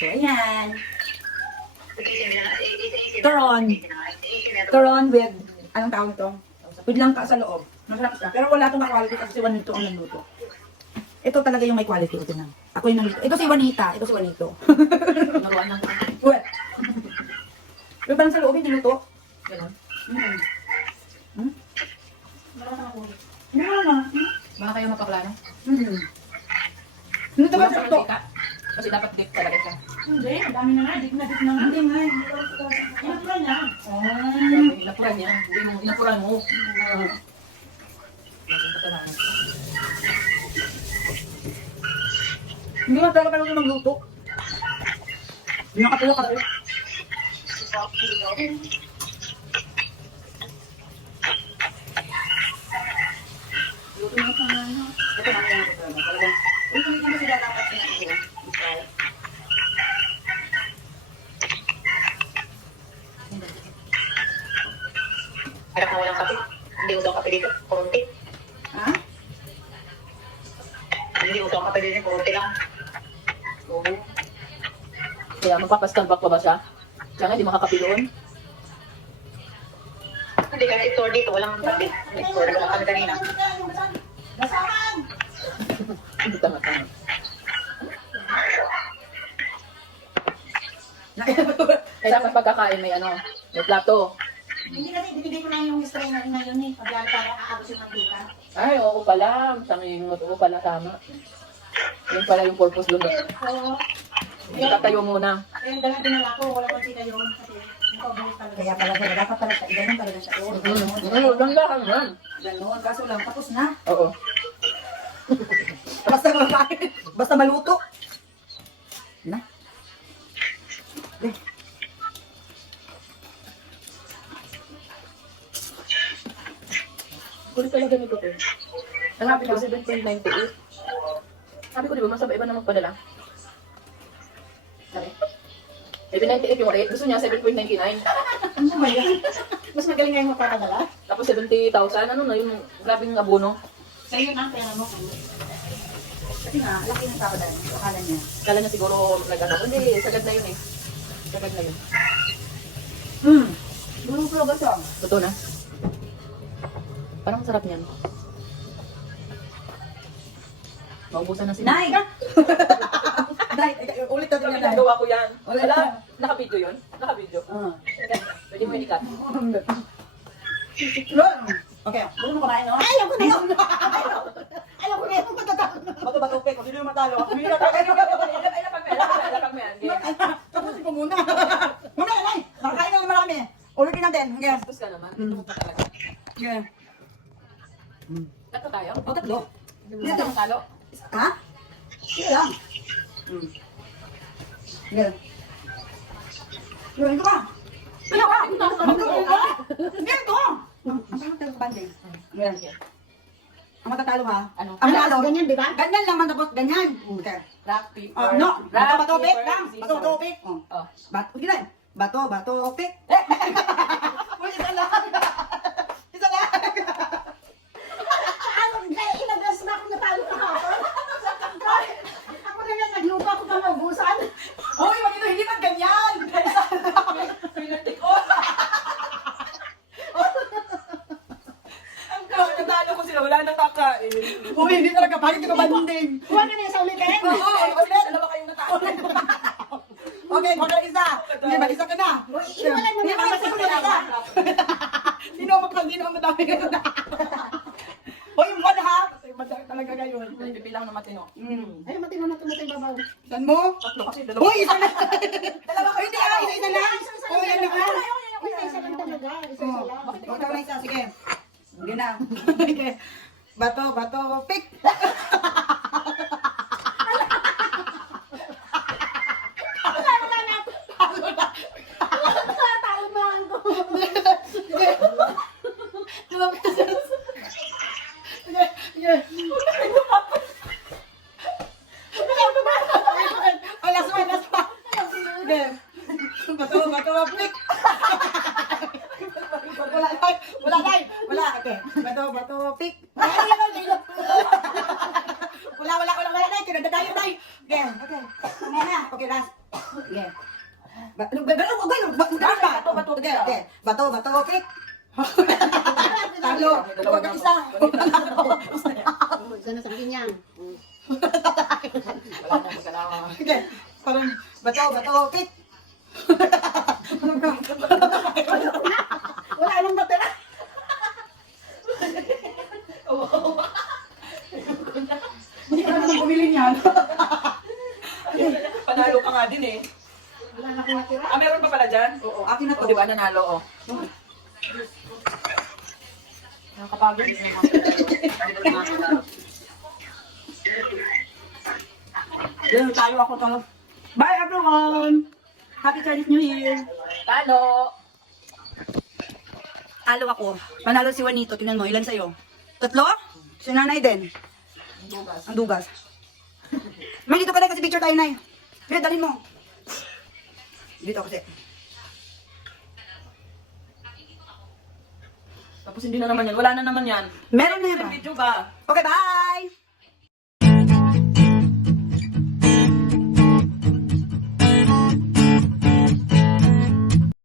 So, ayan. Turon. Turon with, anong tawag ito? With langka sa loob. Masarap siya. Pero wala itong quality kasi si Juanito ang nagluto. Ito talaga yung may quality. Ito na. Ako yung nagluto. Ito si Juanita. Ito si Juanito. Naruan ng What? Pero parang sa loob yung niluto. gano'n. Ano? Baka kayo mapaklano. Ano ito ba Walang sa ito? mantika. Kasi dapat dip talaga siya. Hindi, dami na nga. Dik na dik na nga. Hindi nga. Inapura niya. Inapuran niya. Hindi mo, inapuran mo. Hindi nga talaga parang magluto. Hindi nakatulog kasi. Luto na sa ano. Ito na kaya ito talaga. Talagang, uy, hindi mo sila dapat na ito. Harap na walang kape. Hindi uso ang kape dito. Kurunti. Ha? Hindi uso ang kape dito. Kurunti lang. Oo. Kaya magpapastalbak pa ba siya? Kaya nga, di makakapiloon. Hindi kasi store dito. Walang kape. Store lang kami kanina. Basahan! Tama-tama. Kaya dapat pagkakain may ano, may plato. Hindi kasi, binigay ko na yung strainer ngayon eh. Pagyan para aabos yung mantika. Ay, oo pala. Tanging oo pala, tama. Yun pala yung purpose doon. Oo. Tatayo muna. Kaya yung dinala ko, wala mantika yun. Kasi, nakaubulis talaga. Kaya pala talaga, dapat pala siya. Ganun talaga siya. Oo, Ano, dandahan yan. Ganun, kaso lang, tapos na. Oo. Basta makain. Basta maluto. Na. Eh. Kulit talaga nito ko. Sabi ko 7.98. Sabi ko di ba, masabay ba na magpadala? Sabi. 7.98 yung rate. Gusto niya 7.99. Ano ba yan? Mas magaling nga yung magpapadala. Tapos 70,000. Ano na yung grabing abono. Sa'yo na, pera mo. Kasi nga, laki ng papadala. Akala niya. Kala niya siguro nag-ano. Hindi, sagad na yun eh. Sagad na yun. Gulong ko ba siya? Totoo na. Parang sarap niyan. Maubusan na sila. Nay! Nay, ulit natin Kami yan, Nay. nagawa ko yan. Wala. Wala. Naka-video yun? Naka-video. Pwede mo i-cut. Okay, gusto mo kumain, no? Ayaw ko na yun! Ayaw ko na yun! Matatakot na. Bato-bato, pe, kung sino yung matalo. Hindi na tayo. Ilapag mo yan. Tapusin ko muna. Muna, Nay! Nakakain na marami. Ulitin natin. Okay. Tapos ka naman. Ito ka talaga. Okay. Tatlo tayo? O, tatlo. Hindi ka talo. Ha? Sige lang. Sige. Sige, ito ka. Ito ka. Ito ka. Dito. Ang sarap ng banding. Sige. Ang matatalo ha? Ano? Ang matalo. Ganyan, di ba? Ganyan lang man tapos ganyan. Okay. Rock, paper. Oh, no. Bato, bato, pick paper, lang. Bato, bato, pick. Oh. Oh. Bato, sige lang. Bato, bato, pick. Uy, isa lang. Isa lang. Ano? Ilang beses na ako natalo kahapon. Ako na yan, naglupa ko pa maubusan. Uy, magino, hindi man ganyan. Ang natalo ko sila, wala nang kakain. Uy, hindi talaga. Bakit ka banding? Huwag ka na yung sa ulitin. Oo, ulit. Dalawa kayong natalo. Okay, baka isa. Hindi, mag-isa ka na. Iwalay mo na Hindi, yung mag-isa ka na. Sino ang magkal? Sino ang madami ka na? Uy, one half. Madami talaga ngayon. Bibilang na matino. Ay, matino na tumatay babaw. Saan mo? Tatlo kasi dalawa. Uy, isa na. Dalawa kayo. Hindi, isa lang. Oh, yan na. Isa lang talaga. Isa Oh, lang. ikaw na isa. Sige. Hindi na. Okay. Bato, bato, pick. Talo mo ako. Oh, last one, last one. Sige. Bato, bato, pick. Wala, Nay. Wala, Nay. Wala. Okay. Bato, bato, pick. Wala, Nay. Kinadadayo, Nay. Okay, okay. Mamaya na. Okay, last. Okay. Gano'n. Bato. Okay. Bato. Okay. Talo. Huwag ka isa. Sana sa akin yan. Okay. Parang bato. Okay. Wala nang matira. Hindi ka naman bumili niyan. Panalo ka nga din eh. Wala na akong matira. Ah, meron pa pala dyan? Oo, akin na O, to. di ba nanalo, oh. Nakakapagod. Yun, tayo ako to. Bye everyone! Happy Chinese New Year! Talo! Talo ako. Panalo si Juanito. Tingnan mo, ilan sa'yo? 3? Si nanay din. Ang dugas. May dito ka na kasi picture tayo, Nay. Pila, dalhin mo. Dito kasi. Tapos hindi na naman yan. Wala na naman yan. Meron na yan ba? Video ba? Okay, bye!